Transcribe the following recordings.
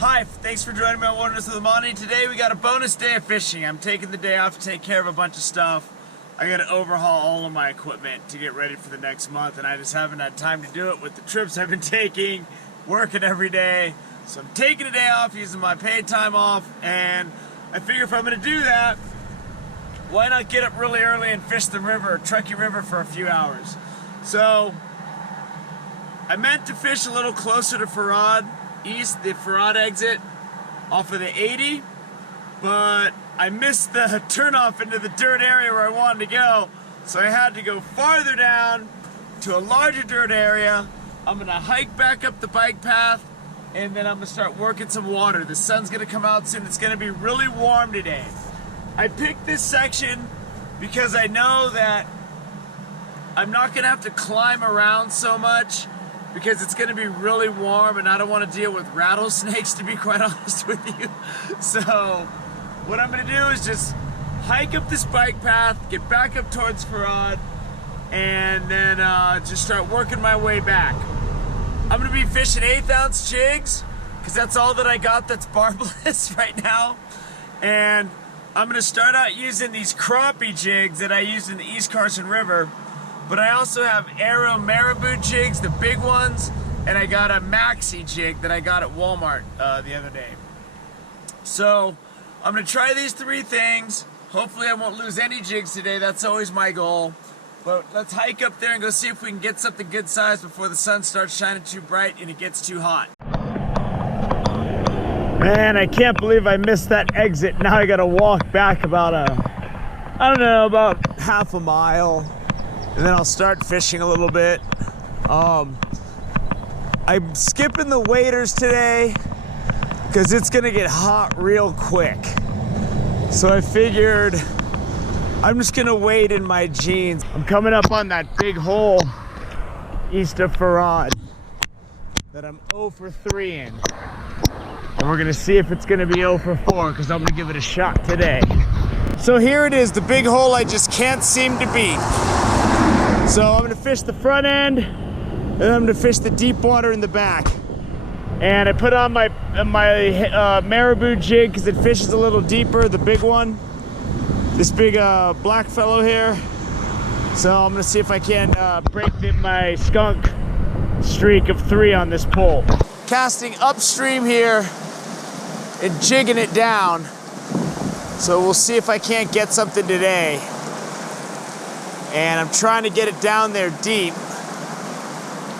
Hi, thanks for joining me on Wonders of the Monty. Today we got a bonus day of fishing. I'm taking the day off to take care of a bunch of stuff. I gotta overhaul all of my equipment to get ready for the next month, and I just haven't had time to do it with the trips I've been taking, working every day. So I'm taking a day off, using my paid time off, and I figure if I'm gonna do that, why not get up really early and fish the river, Truckee River, for a few hours. So I meant to fish a little closer to Farad, east, the Farad exit off of the 80, but I missed the turnoff into the dirt area where I wanted to go, so I had to go farther down to a larger dirt area. I'm gonna hike back up the bike path, and then I'm gonna start working some water. The sun's gonna come out soon. It's gonna be really warm today. I picked this section because I know that I'm not gonna have to climb around so much, because it's going to be really warm and I don't want to deal with rattlesnakes, to be quite honest with you. So what I'm going to do is just hike up this bike path, get back up towards Farad, and then just start working my way back. I'm going to be fishing 1/8 ounce jigs because that's all that I got that's barbless right now. And I'm going to start out using these crappie jigs that I used in the East Carson River. But I also have Arrow Marabou jigs, the big ones, and I got a maxi jig that I got at Walmart the other day. So I'm gonna try these 3 things. Hopefully I won't lose any jigs today. That's always my goal. But let's hike up there and go see if we can get something good size before the sun starts shining too bright and it gets too hot. Man, I can't believe I missed that exit. Now I gotta walk back about about half a mile. And then I'll start fishing a little bit. I'm skipping the waders today because it's gonna get hot real quick. So I figured I'm just gonna wade in my jeans. I'm coming up on that big hole east of Farad that I'm 0 for 3 in. And we're gonna see if it's gonna be 0 for 4 because I'm gonna give it a shot today. So here it is, the big hole I just can't seem to beat. So I'm gonna fish the front end, and then I'm gonna fish the deep water in the back. And I put on my Marabou jig because it fishes a little deeper, the big one. This big black fellow here. So I'm gonna see if I can break my skunk streak of 3 on this pole. Casting upstream here and jigging it down. So we'll see if I can't get something today. And I'm trying to get it down there deep.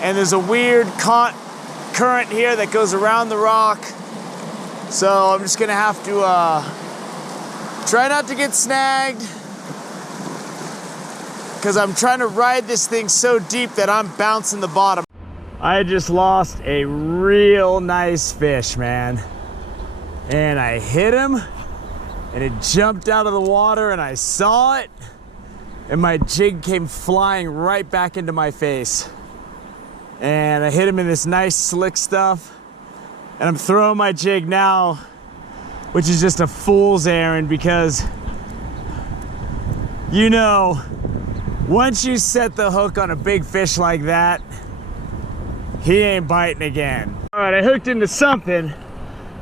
And there's a weird current here that goes around the rock. So I'm just gonna have to try not to get snagged, because I'm trying to ride this thing so deep that I'm bouncing the bottom. I just lost a real nice fish, man. And I hit him, and it jumped out of the water, and I saw it. And my jig came flying right back into my face. And I hit him in this nice slick stuff. And I'm throwing my jig now, which is just a fool's errand, because you know, once you set the hook on a big fish like that, he ain't biting again. All right, I hooked into something.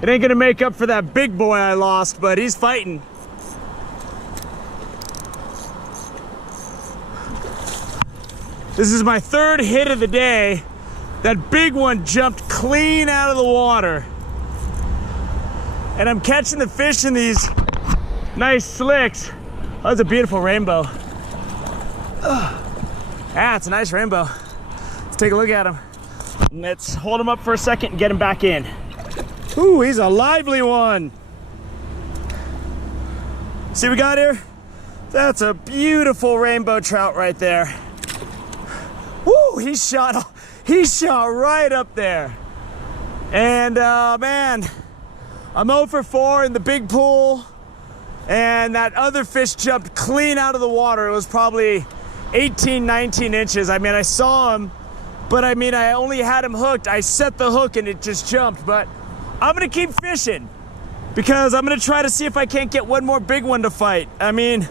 It ain't gonna make up for that big boy I lost, but he's fighting. This is my 3rd hit of the day. That big one jumped clean out of the water. And I'm catching the fish in these nice slicks. Oh, that's a beautiful rainbow. Ah, it's a nice rainbow. Let's take a look at him. Let's hold him up for a second and get him back in. Ooh, he's a lively one. See what we got here? That's a beautiful rainbow trout right there. Woo, he shot right up there. And man, I'm 0 for 4 in the big pool, and that other fish jumped clean out of the water. It was probably 18, 19 inches. I mean, I saw him, but I mean, I only had him hooked. I set the hook and it just jumped, but I'm gonna keep fishing because I'm gonna try to see if I can't get one more big one to fight. I mean,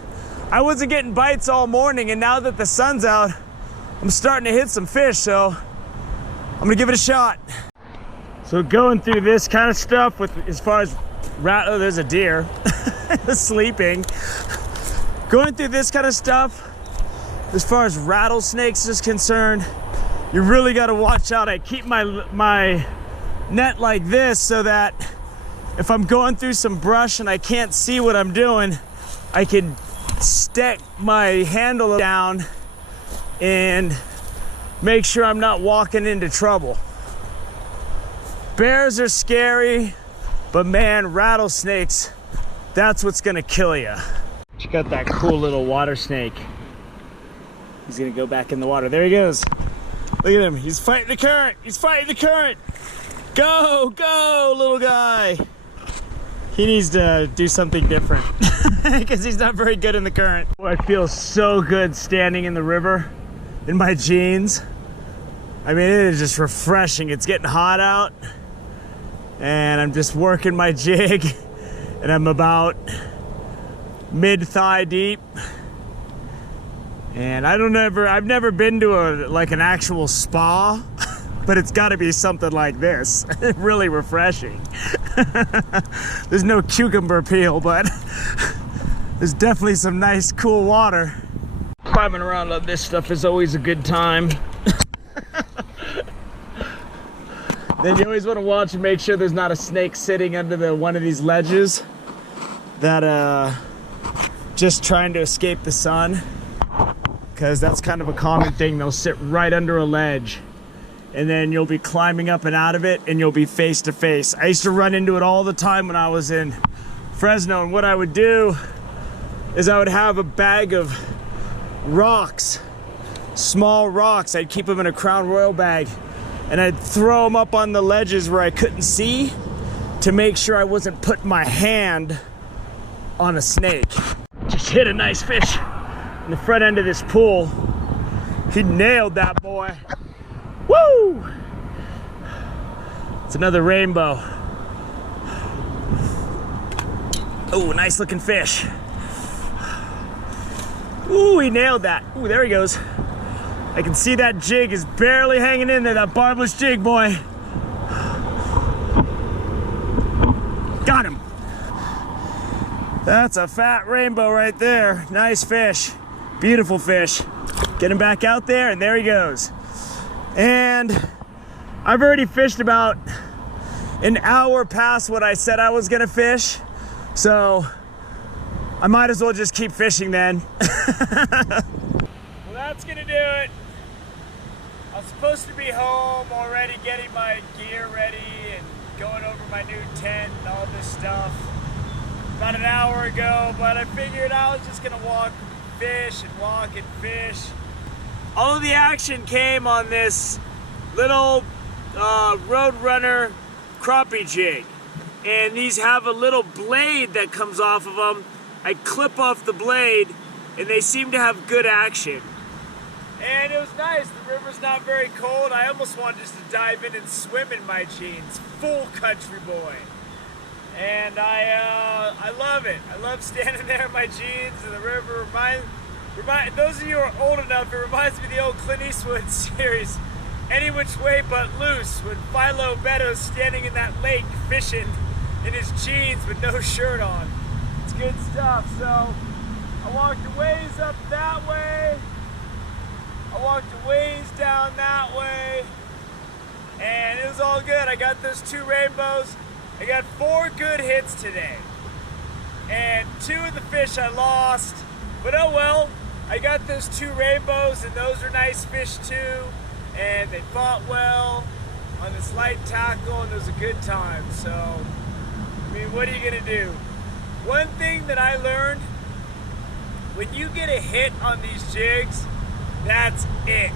I wasn't getting bites all morning, and now that the sun's out, I'm starting to hit some fish, so I'm gonna give it a shot. So going through this kind of stuff with, as far as oh, there's a deer sleeping. Going through this kind of stuff, as far as rattlesnakes is concerned, you really got to watch out. I keep my net like this so that if I'm going through some brush and I can't see what I'm doing, I can stick my handle down and make sure I'm not walking into trouble. Bears are scary, but man, rattlesnakes, that's what's gonna kill you. Check out that cool little water snake. He's gonna go back in the water. There he goes. Look at him, he's fighting the current. He's fighting the current. Go, go, little guy. He needs to do something different because he's not very good in the current. Oh, I feel so good standing in the river in my jeans. I mean, it is just refreshing. It's getting hot out and I'm just working my jig and I'm about mid-thigh deep. And I've never been to an actual spa, but it's gotta be something like this. Really refreshing. There's no cucumber peel, but there's definitely some nice cool water. Climbing around on this stuff is always a good time. Then you always want to watch and make sure there's not a snake sitting under one of these ledges that just trying to escape the sun, because that's kind of a common thing. They'll sit right under a ledge and then you'll be climbing up and out of it and you'll be face to face. I used to run into it all the time when I was in Fresno, and what I would do is I would have a bag of rocks, small rocks. I'd keep them in a Crown Royal bag and I'd throw them up on the ledges where I couldn't see to make sure I wasn't putting my hand on a snake. Just hit a nice fish in the front end of this pool. He nailed that boy. Woo! It's another rainbow. Oh, nice looking fish. Ooh, he nailed that. Ooh, there he goes. I can see that jig is barely hanging in there, that barbless jig, boy. Got him. That's a fat rainbow right there. Nice fish. Beautiful fish. Get him back out there, and there he goes. And I've already fished about an hour past what I said I was gonna fish, so I might as well just keep fishing then. Well, that's gonna do it. I was supposed to be home already, getting my gear ready and going over my new tent and all this stuff about an hour ago, but I figured I was just gonna walk and fish and walk and fish. All of the action came on this little Roadrunner crappie jig, and these have a little blade that comes off of them. I clip off the blade and they seem to have good action. And it was nice. The river's not very cold. I almost wanted just to dive in and swim in my jeans. Full country boy. And I love it. I love standing there in my jeans and the river. Those of you who are old enough, it reminds me of the old Clint Eastwood series, Any Which Way But Loose, when Philo Beddoes standing in that lake fishing in his jeans with no shirt on. It's good stuff. So I walked a ways up that way. I walked a ways down that way. And it was all good. I got those 2 rainbows. I got 4 good hits today. And 2 of the fish I lost. But oh well. I got those 2 rainbows, and those are nice fish too. And they fought well on this light tackle, and it was a good time. So, I mean, what are you gonna do? One thing that I learned, when you get a hit on these jigs, that's it.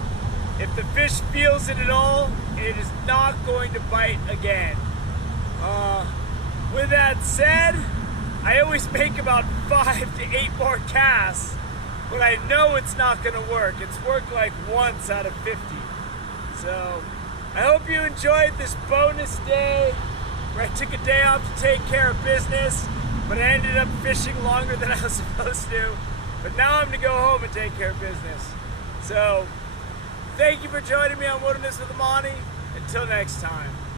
If the fish feels it at all, it is not going to bite again. With that said, I always make about 5 to 8 more casts, but I know it's not gonna work. It's worked like once out of 50. So, I hope you enjoyed this bonus day where I took a day off to take care of business, but I ended up fishing longer than I was supposed to. But now I'm gonna go home and take care of business. So, thank you for joining me on Wilderness with Amani. Until next time.